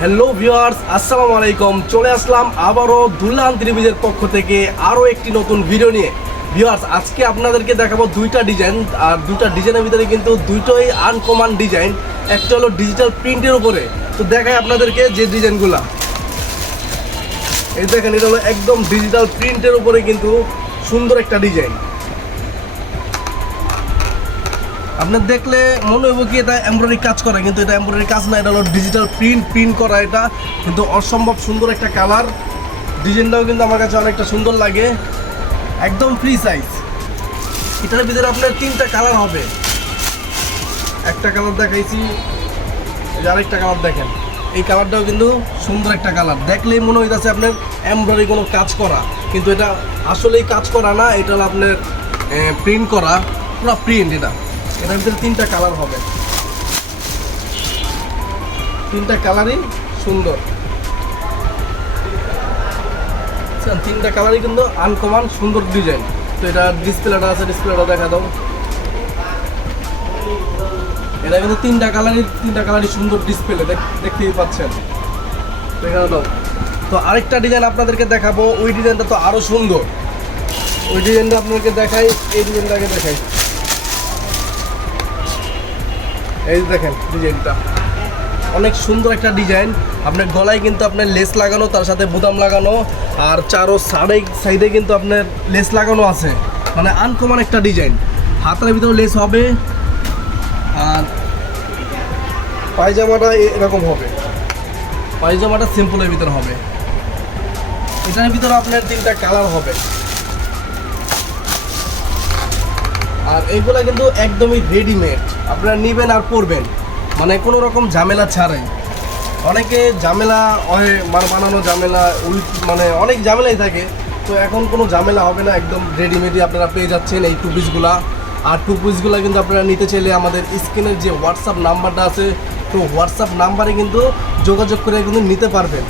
Hello viewers, আসসালামু আলাইকুম। চলে আসলাম আবারও দুলহান ত্রিভুজের পক্ষ থেকে আরও একটি নতুন ভিডিও নিয়ে। ভিউয়ার্স, আজকে আপনাদেরকে দেখাবো দুইটা ডিজাইন, আর দুইটা ডিজাইনের ভিতরে কিন্তু দুইটাই আনকমন ডিজাইন। একটা হলো ডিজিটাল প্রিন্টের উপরে। তো দেখাই আপনাদেরকে যে ডিজাইনগুলা, এই দেখেন, এটা হলো একদম ডিজিটাল প্রিন্টের উপরে কিন্তু সুন্দর একটা ডিজাইন। আপনার দেখলে মনে হইব কি এটা এমব্রয়ডারি কাজ করা, কিন্তু এটা এমব্রয়ডারি কাজ না, এটা হলো ডিজিটাল প্রিন্ট করা। এটা কিন্তু অসম্ভব সুন্দর একটা কালার। ডিজাইনটাও কিন্তু আমার কাছে অনেকটা সুন্দর লাগে, একদম ফ্রি সাইজ। এটার ভিতরে আপনার তিনটা কালার হবে। একটা কালার দেখাইছি, আরেকটা কালার দেখেন, এই কালারটাও কিন্তু সুন্দর একটা কালার। দেখলেই মনে হইতেছে আপনার এমব্রয়ডারি কোনো কাজ করা, কিন্তু এটা আসলেই কাজ করা না, এটা হলো আপনার প্রিন্ট করা, পুরো প্রিন্ট। এটার ভিতরে তিনটা কালার হবে, তিনটা কালারই সুন্দর। তিনটা কালারই কিন্তু আনকমন সুন্দর ডিজাইন। তো এটা ডিসপ্লেটা আছে, ডিসপ্লেটা দেখা দাও। এটা কিন্তু তিনটা কালারই সুন্দর ডিসপ্লে, দেখতেই পাচ্ছেন, দেখা দাও। তো আরেকটা ডিজাইন আপনাদেরকে দেখাবো, ওই ডিজাইনটা তো আরও সুন্দর। ওই ডিজাইনটা আপনাদেরকে দেখাই, এই ডিজাইনটাকে দেখাই। এই দেখেন, ডিজাইনটা অনেক সুন্দর একটা ডিজাইন। আপনার গলায় কিন্তু আপনার লেস লাগানো, তার সাথে বোতাম লাগানো, আর চারো সাইডে কিন্তু আপনার লেস লাগানো আছে। মানে আনকমন একটা ডিজাইন। হাতের ভিতরে লেস হবে, আর পায়জামাটা এরকম হবে, পায়জামাটা সিম্পলের ভিতরে হবে। এটার ভিতরে আপনার তিনটা কালার হবে। আর এইগুলা কিন্তু একদমই রেডিমেড, আপনারা নেবেন আর পরবেন, মানে কোনো রকম ঝামেলা ছাড়াই। অনেকে ঝামেলা হয়, বানানো ঝামেলা, মানে অনেক ঝামেলাই থাকে। তো এখন কোনো ঝামেলা হবে না, একদম রেডিমেডই আপনারা পেয়ে যাচ্ছেন এই টু পিসগুলা। আর টু পিসগুলা কিন্তু আপনারা নিতে চাইলে আমাদের স্ক্রিনের যে হোয়াটসঅ্যাপ নাম্বারটা আছে, তো হোয়াটসঅ্যাপ নাম্বারে কিন্তু যোগাযোগ করে কিন্তু নিতে পারবেন।